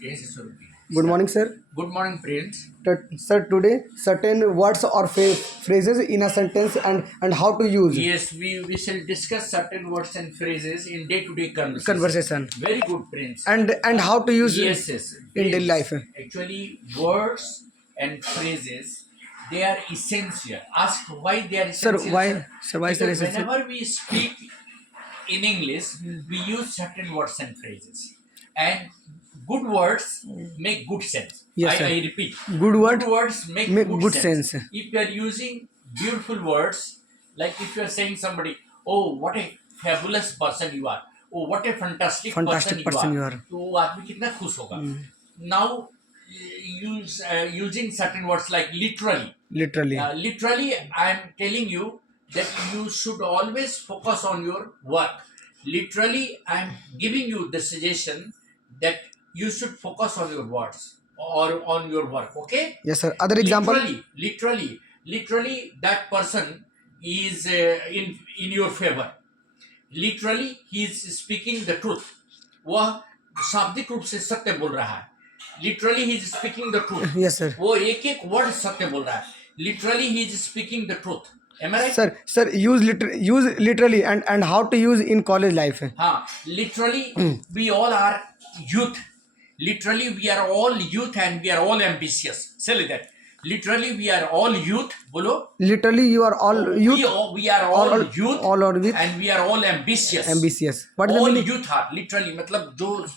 Yes, Surupi. Good morning, sir. Good morning, Prince. Sir, today certain words or phrases in a sentence and how to use Yes, we shall discuss certain words and phrases in day-to-day conversation. conversation Very good, Prince. and how to use Yes, yes. in daily Prince. life. Actually, words and phrases, they are essential. Ask why they are Sir, essential. why? Sir, why is Because essential? whenever we speak in English, we use certain words and phrases. And good words make good sense. Yes, sir. I repeat. Good word Good words make good sense. If you are using beautiful words, like if you are saying somebody, oh, what a fabulous person you are. Oh, what a fantastic person you are. तो वो आदमी कितना खुश होगा. Now, using certain words like literally. literally. Literally, I am telling you that you should always focus on your work. Literally, I am giving you the suggestion that you should focus on your words or on your work. Okay? Yes, sir. Other example. Literally, that person is in your favor. Literally, he is speaking the truth. वह शाब्दिक रूप से सत्य बोल रहा है. Literally, he is speaking the truth. Yes, sir. वो एक एक वर्ड सत्य बोल रहा है. Literally, he is speaking the truth. Am I right? Sir, use literally and how to use in college life. हाँ, literally, we all are youth. Literally, we are all youth and we are all ambitious. Say like that. Literally, we are all youth. बोलो. Literally, you are all youth. We are all youth. All are youth. And we are all ambitious. Ambitious. What is the All meaning? youth are literally मतलब जो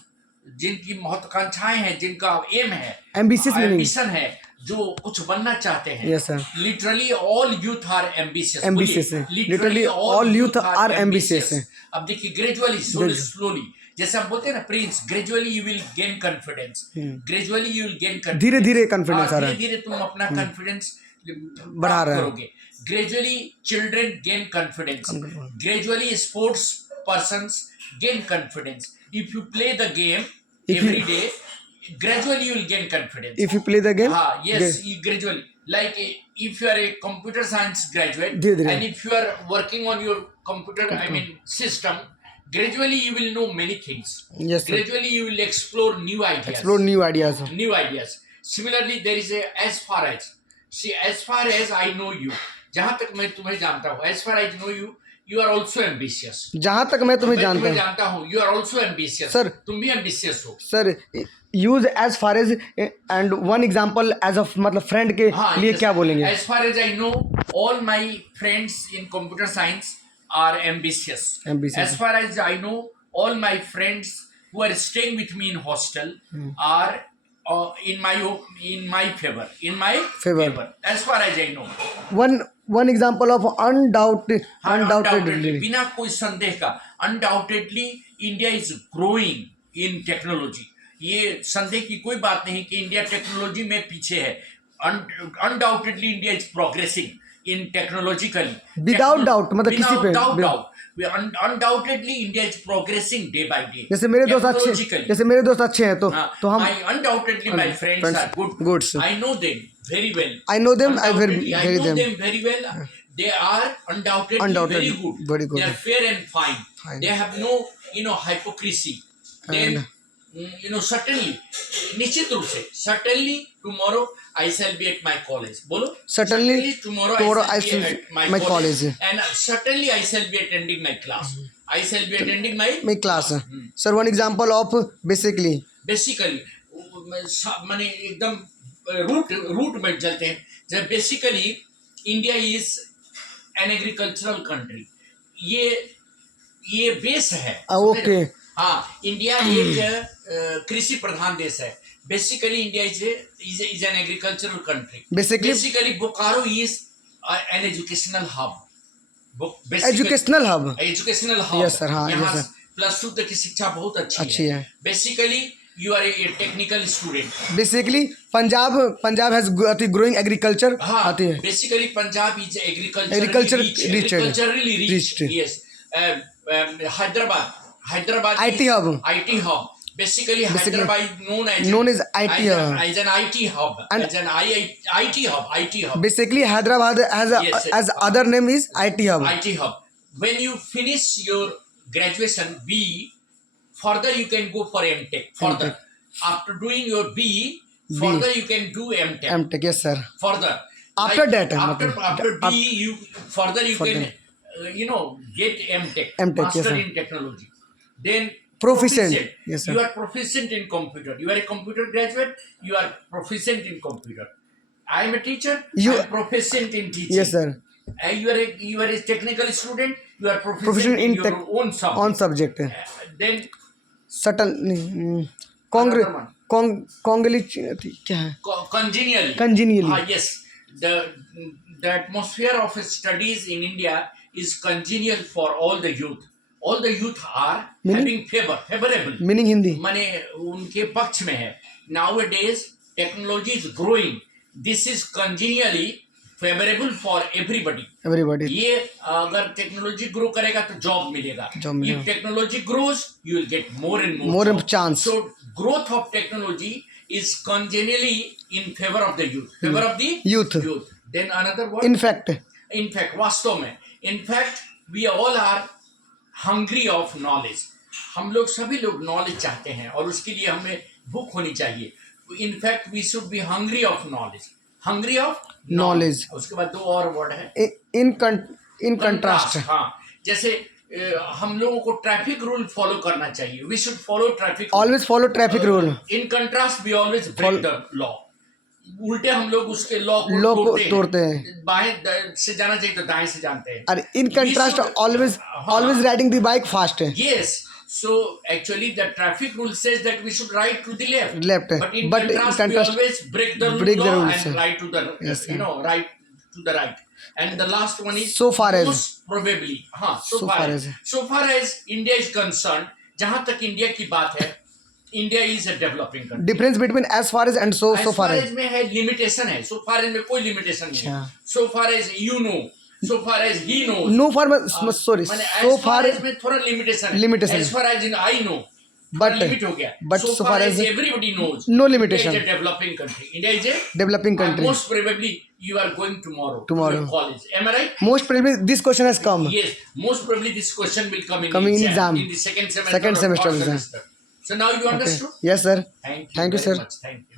जिनकी महत्वाकांक्षाएं हैं, जिनका M है, Ambitious meaning. Ambition है, जो कुछ बनना चाहते हैं. Yes, sir. Literally all youth are ambitious. Ambitious. बोलिए. Literally all youth are ambitious. अब देखिए gradually, slowly, जैसे हम बोलते हैं ना Prince, gradually you will gain confidence. Gradually you will gain confidence. धीरे धीरे confidence आ रहा है. धीरे धीरे तुम अपना confidence बढ़ा रहे करोगे. Gradually children gain confidence. Gradually sports persons gain confidence. If you play the game every day, gradually you will gain confidence. If you play the game. Yes, gradually. Like if you are a computer science graduate and if you are working on your computer, system, gradually you will know many things. Yes, sir. Gradually you will explore new ideas. New ideas. Similarly, there is as far as I know you, जहाँ तक मैं तुम्हें जानता हूँ, as far as I know you, you are also ambitious. जहाँ तक मैं तुम्हें जानता हूँ, you are also ambitious. Sir, तुम भी ambitious हो. Sir, use as far as and one example as of मतलब friend के लिए क्या बोलेंगे? As far as I know, all my friends in computer science are ambitious. As far as I know, all my friends who are staying with me in hostel are in my favor. As far as I know. One example of undoubtedly. बिना कोई संदेह का, undoubtedly India is growing in technology. ये संदेह की कोई बात नहीं कि इंडिया टेक्नोलॉजी में पीछे है. Undoubtedly India is progressing in technologically. Without doubt मतलब किसी पे. Without doubt. Undoubtedly India is progressing day by day. जैसे मेरे दोस्त अच्छे हैं तो हम undoubtedly my friends are good. I know them very well. I know them very well. They are undoubtedly very good. They are fair and fine. They have no hypocrisy. Then certainly निश्चित रूप से certainly tomorrow I shall be at my college. बोलो. Certainly tomorrow I shall be at my college. And certainly I shall be attending my class. I shall be attending my class. Sir, one example of basically माने एकदम root में चलते हैं. जब basically India is an agricultural country. ये base है. Okay. हाँ, India एक कृषि प्रधान देश है. Basically, India is an agricultural country. Basically, Bokaro is an educational hub. Educational hub. Yes, sir. हाँ, yes, sir. प्लस 2 तक की शिक्षा बहुत अच्छी है. Basically, you are a technical student. Basically, Punjab has growing agriculture. हाँ, basically Punjab is agriculturally rich. Yes. Hyderabad IT hub. Basically Hyderabad is known as IT hub. As an IT hub. As an IT hub. Basically Hyderabad has other name is IT hub. IT hub. When you finish your graduation, further you can go for MTech. After doing your BE, further you can do MTech. M.Tech, yes sir. Further. After Like, that, after matlab, BE, you further you further. can get MTech, M.Tech, yes, Master sir. in Technology. Then Proficient. Yes, sir. You are proficient in computer. You are a computer graduate. You are proficient in computer. I am a teacher. You- I am proficient in teaching. Yes sir. You are a technical student. You are proficient, Proficient in in your own subject. on subject. Then Subtle. Another one. क्या है? Congenially. Congenially. Yes. The atmosphere of studies in India is congenial for all the youth. All the youth are Meaning? having favorable. Meaning Hindi. माने उनके पक्ष में है. Nowadays technology is growing. This is congenially favorable for everybody. Everybody. ये अगर technology grow करेगा तो job मिलेगा. Job मिलेगा. If technology grows, you will get more and more. More job. chance. So growth of technology is congenially in favor of the youth. Favor of the Youth. Then another word. In fact. In fact, वास्तव में. In fact, we all are hungry of knowledge. हम लोग सभी लोग knowledge चाहते हैं और उसके लिए हमें भूख होनी चाहिए. In fact, we should be hungry of knowledge. Hungry of Knowledge. उसके बाद दो और वर्ड है. In contrast. हाँ, जैसे हम लोगों को ट्रैफिक रूल फॉलो करना चाहिए. We should follow traffic. Always follow traffic rule. In contrast, we always break the law. उल्टे हम लोग उसके लॉ Law को को तोड़ते हैं. बाएं से जाना चाहिए तो दाएं से जानते हैं. And in contrast, We should- always riding the bike fast. Yes. So actually, the traffic rule says that we should ride to the left. Left. But in But in contrast, contrast, we always break the break the law rules. and ride to the Yes, sir. right to the right. And the last one is So far as- most probably. हाँ, so far as India is concerned, जहाँ तक India की बात है, India is a developing country. Difference between as far as and so far as. में है limitation है. So far as में कोई लिमिटेशन नहीं है. अच्छा. So far as you know, so far as he knows. No far, sorry. माने So as far far as में थोड़ा लिमिटेशन है. Limitation. As far as in I know. But- limit हो गया. but so far as everybody knows. No limitation. India is a developing country. India is a Developing country. most probably you are going tomorrow. Tomorrow. To your college. Am I right? Most probably this question has come. Yes. Most probably this question will come in Coming in exam. in the second semester. Second or semester third exam. semester. So now you Okay. understood. Yes sir. Thank you. Thank you, very sir. much. Thank you.